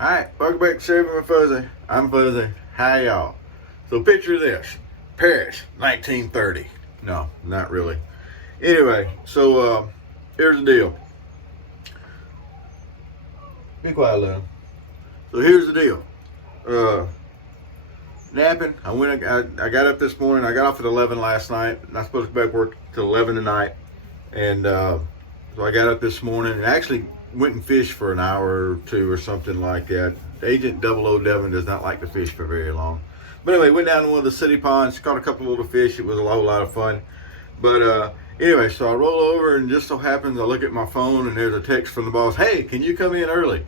Alright, welcome back to Shaving with Fuzzy. I'm Fuzzy. Hi y'all. So picture this. Paris, 1930. No, not really. Anyway, so here's the deal. Be quiet, Lou. So here's the deal. Napping. I got up this morning. I got off at 11 last night. Not supposed to be back to work till 11 tonight. And so I got up this morning and actually went and fished for an hour or two or something like that. Agent 00 Devin does not like to fish for very long. But anyway, went down to one of the city ponds, caught a couple little fish. It was a whole lot of fun. But anyway, so I roll over and just so happens I look at my phone and there's a text from the boss. Hey, can you come in early?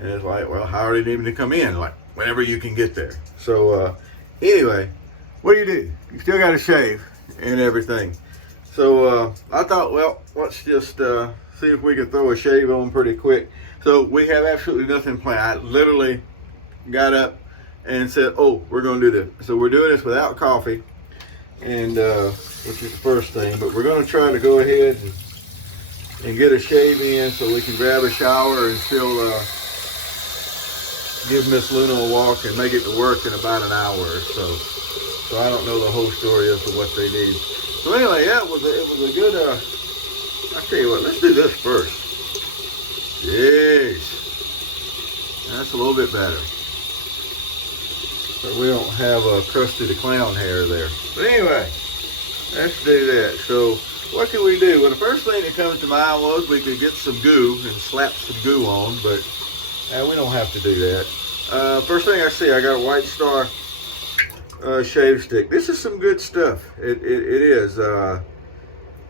And it's like, well, how are they needing to come in? Like, whenever you can get there. So anyway, what do? You still got to shave and everything. So I thought, well, let's just see if we can throw a shave on pretty quick. So we have absolutely nothing planned. I literally got up and said, oh, we're going to do this. So we're doing this without coffee, and which is the first thing. But we're going to try to go ahead and get a shave in so we can grab a shower and still give Miss Luna a walk and make it to work in about an hour or so. So I don't know the whole story as to what they need. So anyway, yeah, it was a good, I'll tell you what, let's do this first. Jeez. That's a little bit better. So we don't have Krusty the Clown hair there. But anyway, let's do that. So what can we do? Well, the first thing that comes to mind was we could get some goo and slap some goo on, but we don't have to do that. First thing I see, I got a White Star shave stick. This is some good stuff. It is.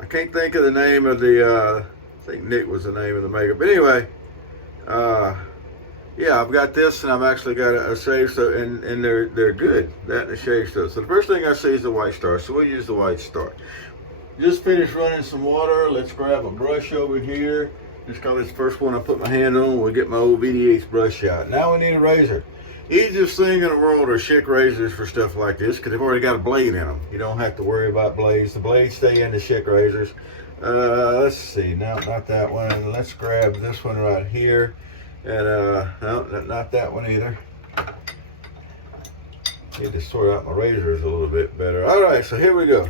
I can't think of the name of the, I think Nick was the name of the maker. But anyway, yeah, I've got this and I've actually got a shave stuff, and they're good, that and the shave stuff. So the first thing I see is the White Star. So we'll use the White Star. Just finished running some water. Let's grab a brush over here. Just call this first one I put my hand on. We'll get my old VDH brush out. Now we need a razor. Easiest thing in the world are Schick razors for stuff like this because they've already got a blade in them. You don't have to worry about blades. The blades stay in the Schick razors. Let's see. No, not that one. Let's grab this one right here. And no, not that one either. Need to sort out my razors a little bit better. All right, so here we go.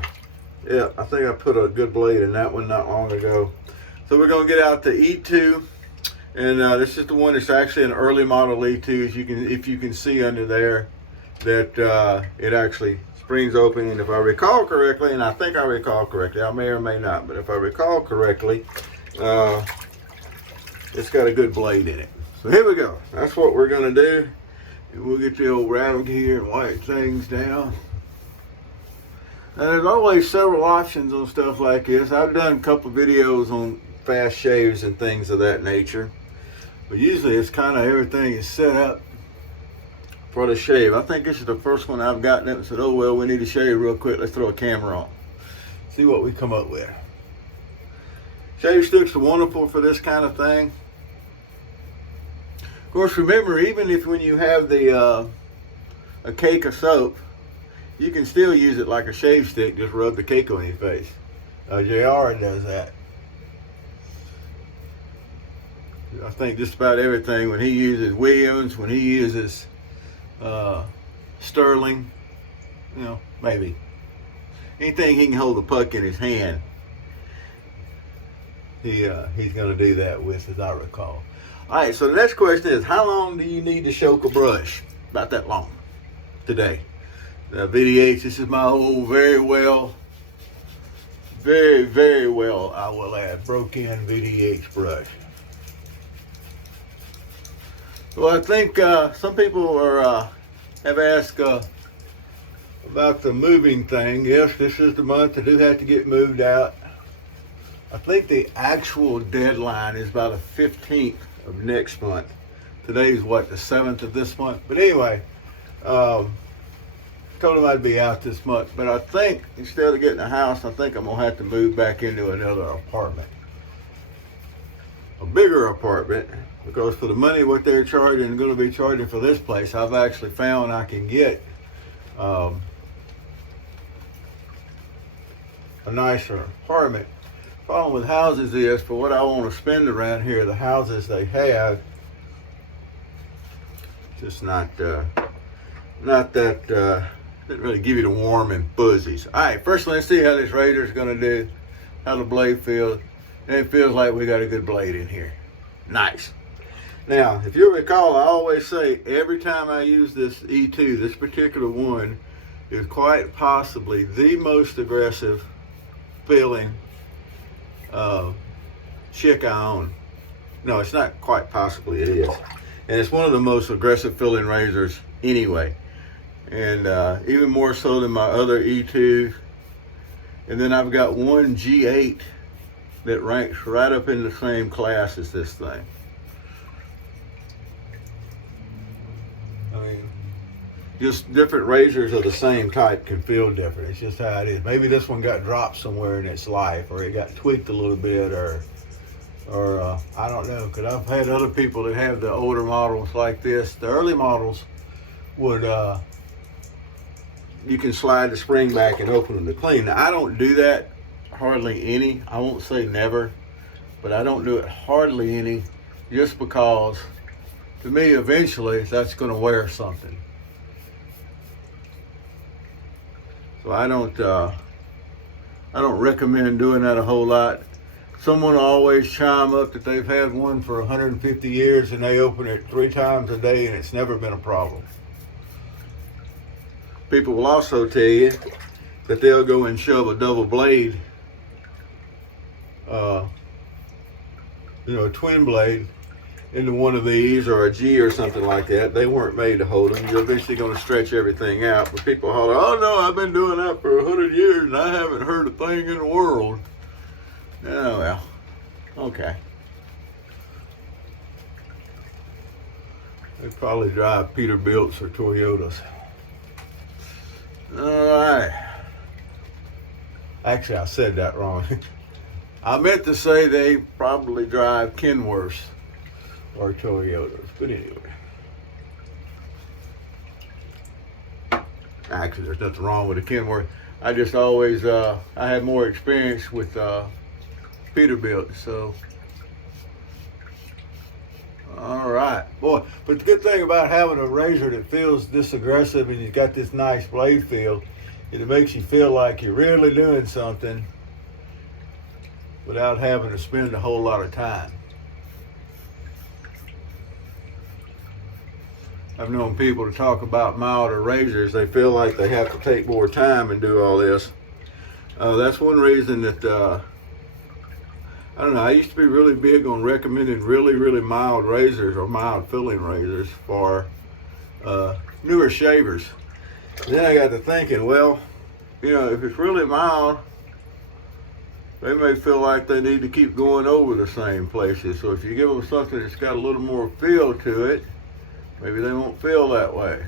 Yeah, I think I put a good blade in that one not long ago. So we're going to get out the E2. And this is the one that's actually an early model E2. If you can see under there that it actually springs open. And if I recall correctly, and I think I recall correctly, I may or may not, but if I recall correctly, it's got a good blade in it. So here we go. That's what we're going to do. And we'll get the old rattle here and wipe things down. Now there's always several options on stuff like this. I've done a couple videos on fast shaves and things of that nature. But usually it's kind of everything is set up for the shave. I think this is the first one I've gotten up and said, oh, well, we need to shave real quick. Let's throw a camera on. See what we come up with. Shave sticks are wonderful for this kind of thing. Of course, remember, even if when you have the a cake of soap, you can still use it like a shave stick. Just rub the cake on your face. JR does that. I think just about everything, when he uses Williams, when he uses Sterling, you know, maybe. Anything he can hold a puck in his hand, he's going to do that with, as I recall. All right, so the next question is, how long do you need to choke a brush? About that long today. VDH, this is my old, very, very well, I will add, broke-in VDH brush. Well, I think some people have asked about the moving thing. Yes, this is the month. I do have to get moved out. I think the actual deadline is about the 15th of next month. Today's what, the 7th of this month? But anyway, told him I'd be out this month. But I think instead of getting a house, I think I'm going to have to move back into another apartment. A bigger apartment. Because for the money what they're charging, going to be charging for this place, I've actually found I can get a nicer apartment. Problem with houses is, for what I want to spend around here, the houses they have just not that, doesn't really give you the warm and fuzzies. All right, first let's see how this razor is gonna do, how the blade feels. And it feels like we got a good blade in here. Nice. Now, if you recall, I always say every time I use this E2, this particular one is quite possibly the most aggressive feeling Schick I own. No, it's not quite possibly, it is. And it's one of the most aggressive filling razors anyway. And even more so than my other E2. And then I've got one G8 that ranks right up in the same class as this thing. I mean, just different razors of the same type can feel different. It's just how it is. Maybe this one got dropped somewhere in its life, or it got tweaked a little bit, or I don't know. Because I've had other people that have the older models like this. The early models would, you can slide the spring back and open them to clean. Now, I don't do that hardly any. I won't say never, but I don't do it hardly any, just because to me eventually that's going to wear something. So I don't recommend doing that a whole lot. Someone will always chime up that they've had one for 150 years and they open it 3 times a day and it's never been a problem. People will also tell you that they'll go and shove a double blade, a twin blade into one of these, or a G or something like that. They weren't made to hold them. You're eventually going to stretch everything out. But people holler, oh no, I've been doing that for 100 years and I haven't heard a thing in the world. Oh well, okay. They probably drive Peterbilts or Toyotas. All right. Actually, I said that wrong. I meant to say they probably drive Kenworths or Toyotas, but anyway. Actually, there's nothing wrong with a Kenworth. I just always, I had more experience with Peterbilt, so. All right, boy. But the good thing about having a razor that feels this aggressive and you've got this nice blade feel, it makes you feel like you're really doing something without having to spend a whole lot of time. I've known people to talk about milder razors. They feel like they have to take more time and do all this. That's one reason that, I don't know, I used to be really big on recommending really, really mild razors or mild filling razors for newer shavers. And then I got to thinking, well, if it's really mild, they may feel like they need to keep going over the same places. So if you give them something that's got a little more feel to it, maybe they won't feel that way.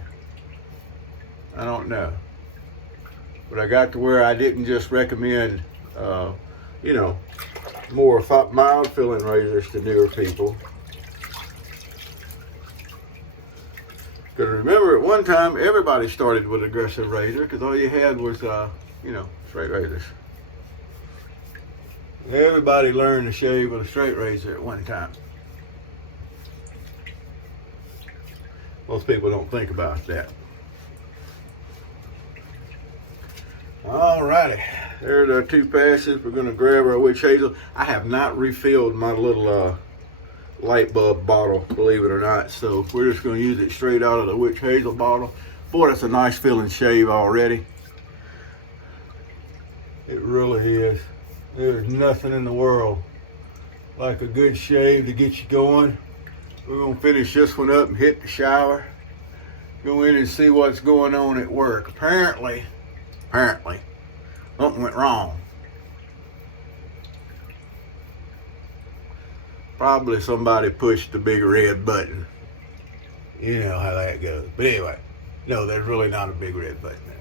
I don't know. But I got to where I didn't just recommend, more mild filling razors to newer people. Because remember, at one time, everybody started with aggressive razor because all you had was, straight razors. Everybody learned to shave with a straight razor at one time. Most people don't think about that. All righty, there's our 2 passes. We're going to grab our witch hazel. I have not refilled my little light bulb bottle, believe it or not. So we're just going to use it straight out of the witch hazel bottle. Boy, that's a nice feeling shave already. It really is. There's nothing in the world like a good shave to get you going. We're going to finish this one up and hit the shower. Go in and see what's going on at work. Apparently, something went wrong. Probably somebody pushed the big red button. You know how that goes. But anyway, no, there's really not a big red button there.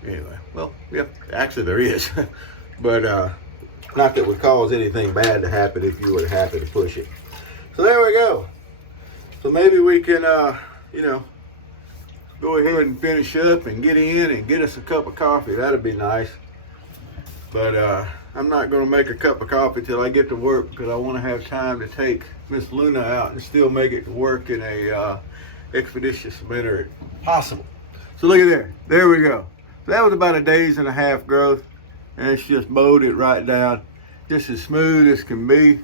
But anyway, well, yeah, actually there is. But not that would cause anything bad to happen if you were happy to push it. So there we go. So maybe we can, go ahead and finish up and get in and get us a cup of coffee. That'd be nice. But I'm not going to make a cup of coffee till I get to work because I want to have time to take Miss Luna out and still make it work in a expeditious manner possible. So look at there. There we go. So that was about a days and a half growth, and it's just mowed it right down, just as smooth as can be.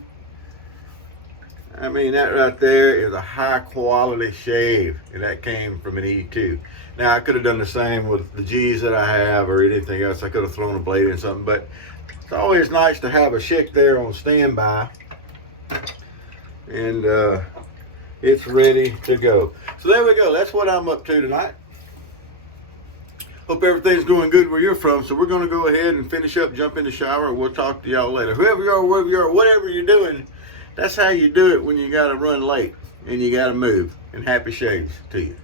I mean, that right there is a high quality shave, and that came from an E2. Now, I could have done the same with the G's that I have or anything else. I could have thrown a blade in something, but it's always nice to have a Schick there on standby, and it's ready to go. So there we go. That's what I'm up to tonight. Hope everything's going good where you're from. So we're going to go ahead and finish up, jump in the shower, and we'll talk to y'all later. Whoever you are, wherever you are, whatever you're doing, that's how you do it when you got to run late and you got to move. And happy shaves to you.